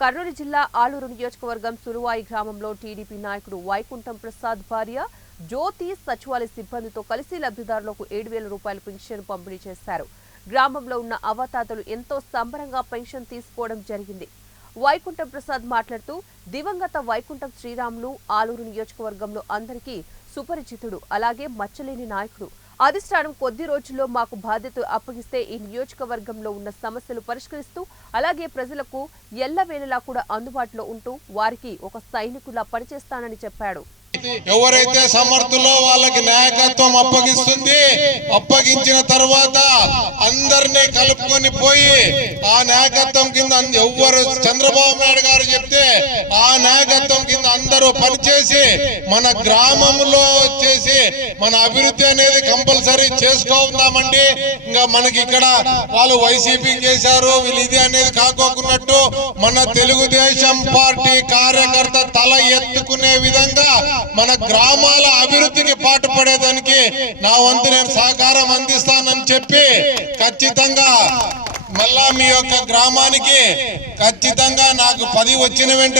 కర్నూలు జిల్లా ఆలూరు నియోజకవర్గం సులువాయి గ్రామంలో టీడీపీ నాయకుడు వైకుంఠం ప్రసాద్ భార్య జ్యోతి సచివాలయ సిబ్బందితో కలిసి లబ్ధిదారులకు 7,000 రూపాయల పెన్షన్ పంపిణీ చేశారు. గ్రామంలో ఉన్న అవతాతలు ఎంతో సంబరంగా పెన్షన్ తీసుకోవడం జరిగింది. వైకుంఠం ప్రసాద్ మాట్లాడుతూ దివంగత వైకుంఠం శ్రీరాములు ఆలూరు నియోజకవర్గంలో అందరికీ సుపరిచితుడు, అలాగే మచ్చలేని నాయకుడు. అధిష్టానం కొద్ది రోజుల్లో మాకు బాధ్యత అప్పగిస్తే ఈ నియోజకవర్గంలో ఉన్న సమస్యలు పరిష్కరిస్తూ అలాగే ప్రజలకు ఎల్లవేళలా కూడా అందుబాటులో ఉంటూ వారికి ఒక సైనికులా పనిచేస్తానని చెప్పాడు. ఎవరైతే సమర్థులో వాళ్ళకి నాయకత్వం అప్పగిస్తుంది. అప్పగించిన తర్వాత అందరినీ కలుపుకొని పోయి ఆ నాయకత్వం కింద ఎవరు చంద్రబాబు నాయుడు గారు చెప్తే ఆ నాయకత్వం కింద అందరూ పనిచేసి మన గ్రామంలో వచ్చేసి మన అభివృద్ధి అనేది కంపల్సరీ చేసుకోదామండి. ఇంకా మనకి ఇక్కడ వాళ్ళు వైసీపీ చేశారు, వీళ్ళు ఇది అనేది కాకోకున్నట్టు మన తెలుగుదేశం పార్టీ కార్యకర్త తల ఎత్తుకునే విధంగా మన గ్రామాల అభివృద్ధికి పాటుపడేదానికి నా వంతు నేను సహకారం అందిస్తానని చెప్పి ఖచ్చితంగా మళ్ళా మీ యొక్క గ్రామానికి ఖచ్చితంగా నాకు 10 వచ్చిన వెంటనే